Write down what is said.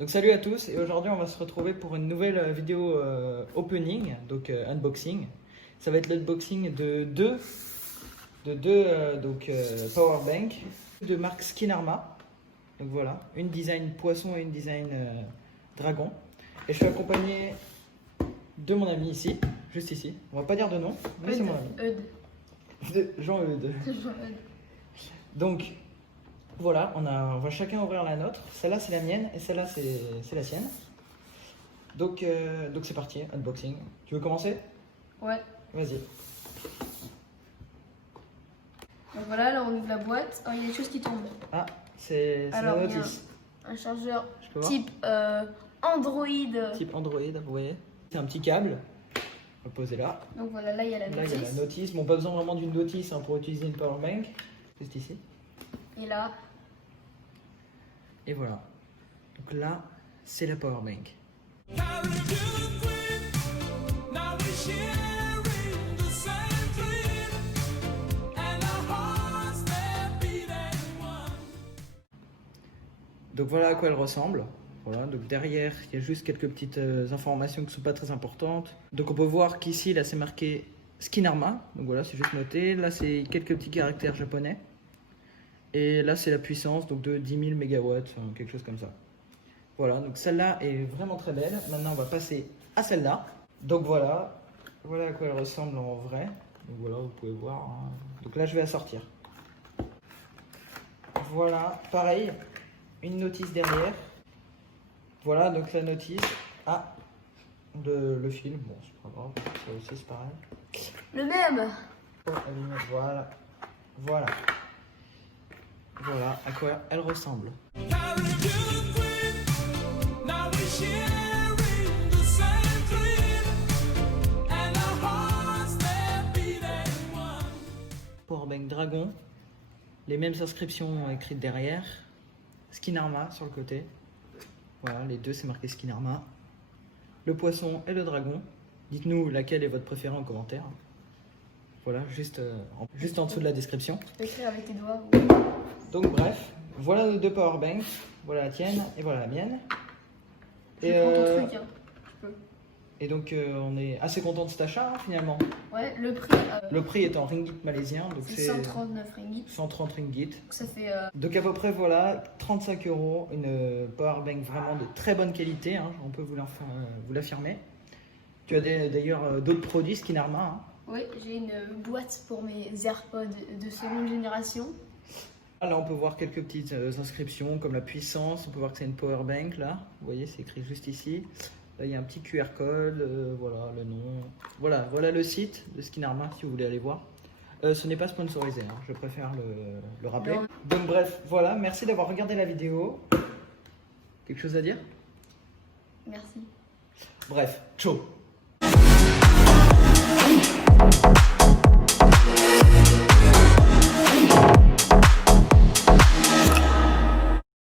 Donc salut à tous, et aujourd'hui on va se retrouver pour une nouvelle vidéo opening, donc unboxing. Ça va être l'unboxing de deux power bank de marque Skinarma. Donc voilà, une design poisson et une design dragon. Et je suis accompagné de mon ami ici, juste ici. On va pas dire de nom, mais c'est mon ami. Jean-Eudes. Donc voilà, on va chacun ouvrir la nôtre. Celle-là c'est la mienne et celle-là c'est la sienne. Donc c'est parti, unboxing. Tu veux commencer? Ouais. Vas-y. Donc voilà, là on ouvre la boîte. Oh, il y a des choses qui tombent. Ah, c'est la notice. Un chargeur Je peux voir type Android. Type Android, vous voyez. C'est un petit câble. On va poser là. Donc voilà, là il y a la Là notice. il y a la notice. Bon, pas besoin vraiment d'une notice pour utiliser une power bank. Juste ici. Et là, Et voilà. Donc là, c'est la power bank. Donc voilà à quoi elle ressemble. Voilà, donc derrière, il y a juste quelques petites informations qui ne sont pas très importantes. Donc on peut voir qu'ici, là c'est marqué Skinarma. Donc voilà, c'est juste noté. Là c'est quelques petits caractères japonais. Et là c'est la puissance donc de 10 000 MW, quelque chose comme ça. Voilà, donc celle-là est vraiment très belle. Maintenant on va passer à celle-là. Donc voilà à quoi elle ressemble en vrai. Donc voilà, vous pouvez voir. Hein. Donc là je vais la sortir. Voilà, pareil, une notice derrière. Voilà, donc la notice. Ah, le film, bon c'est pas grave, ça aussi c'est pareil. le même. Oh, voilà, voilà. Voilà à quoi elle ressemble. Powerbank Dragon, les mêmes inscriptions écrites derrière. Skinarma sur le côté. Voilà, les deux c'est marqué Skinarma. Le poisson et le dragon. Dites-nous laquelle est votre préféré en commentaire. Voilà, juste en dessous de la description. Tu peux écrire avec tes doigts. Donc bref, voilà nos deux powerbanks. Voilà la tienne et voilà la mienne. Je prends ton truc, hein. Je peux. Et donc on est assez content de cet achat hein, finalement. Ouais, le prix. Le prix est en ringgit malaisien, donc c'est 139 ringgit. 130 ringgit. Donc ça fait. Donc à peu près voilà, 35 €, une powerbank vraiment de très bonne qualité, hein, on peut vous l'affirmer. Tu as d'ailleurs d'autres produits Skinarma. Hein. Oui, j'ai une boîte pour mes AirPods de seconde génération. Là on peut voir quelques petites inscriptions comme la puissance, on peut voir que c'est une powerbank là, vous voyez c'est écrit juste ici. Là il y a un petit QR code, voilà le nom. Voilà le site de Skinarma si vous voulez aller voir. Ce n'est pas sponsorisé, hein, je préfère le rappeler. Non. Donc bref, voilà, merci d'avoir regardé la vidéo. Quelque chose à dire? Merci. Bref, ciao.